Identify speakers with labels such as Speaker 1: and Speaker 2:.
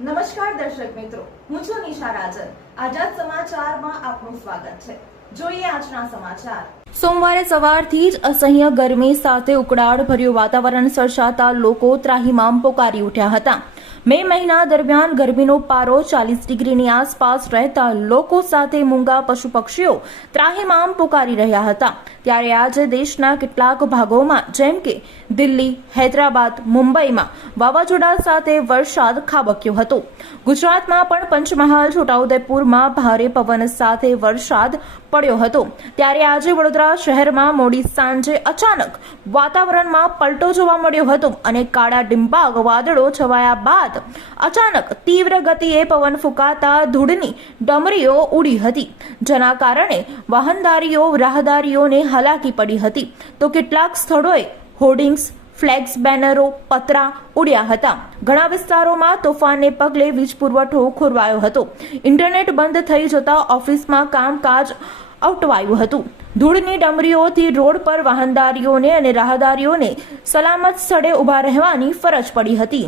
Speaker 1: નમસ્કાર દર્શક મિત્રો, હું છું નિશા રાજન. આઝાદ સમાચારમાં આપનું સ્વાગત છે. જોઈએ આજના સમાચાર. સોમવારે સવારથી જ અસહ્ય ગરમી સાથે ઉકળાટ ભર્યું વાતાવરણ સર્જાતા લોકો ત્રાહિમામ પોકારી ઉઠ્યા હતા. મે મહિના દરમિયાન ગરમીનો પારો ચાલીસ ડિગ્રીની આસપાસ રહેતા લોકો સાથે મૂંગા પશુ પક્ષીઓ ત્રાહિમામ પોકારી રહ્યા હતા. ત્યારે આજે દેશના કેટલાક ભાગોમાં, જેમ કે દિલ્હી, હૈદરાબાદ, મુંબઈમાં વાવાઝોડા સાથે વરસાદ ખાબક્યો હતો. ગુજરાતમાં પણ પંચમહાલ, છોટાઉદેપુરમાં ભારે પવન સાથે વરસાદ પડ્યો હતો. ત્યારે આજે વડોદરા શહેરમાં મોડી સાંજે અચાનક વાતાવરણમાં પલટો જોવા મળ્યો હતો અને કાળા ડિંબાગ વાદળો છવાયા બાદ અચાનક તીવ્ર ગતિએ પવન ફૂંકાતા ધૂળની ડમરીઓ ઉડી હતી. જેના કારણે વાહનદારીઓ, રાહદારીઓને હાલાકી પડી હતી તો કેટલાક સ્થળોએ હોર્ડિંગ્સ ફ્લેક્સ બેનરો, પતરા ઉડ્યા હતા. ઘણા વિસ્તારોમાં તોફાનને પગલે વીજ પુરવઠો ખોરવાયો હતો. ઇન્ટરનેટ બંધ થઈ જતા ઓફિસમાં કામકાજ અવટવાયું હતું. ધૂળની ડમરીઓથી રોડ પર વાહનદારીઓને અને રાહદારીઓને સલામત સ્થળે ઊભા રહેવાની ફરજ પડી હતી.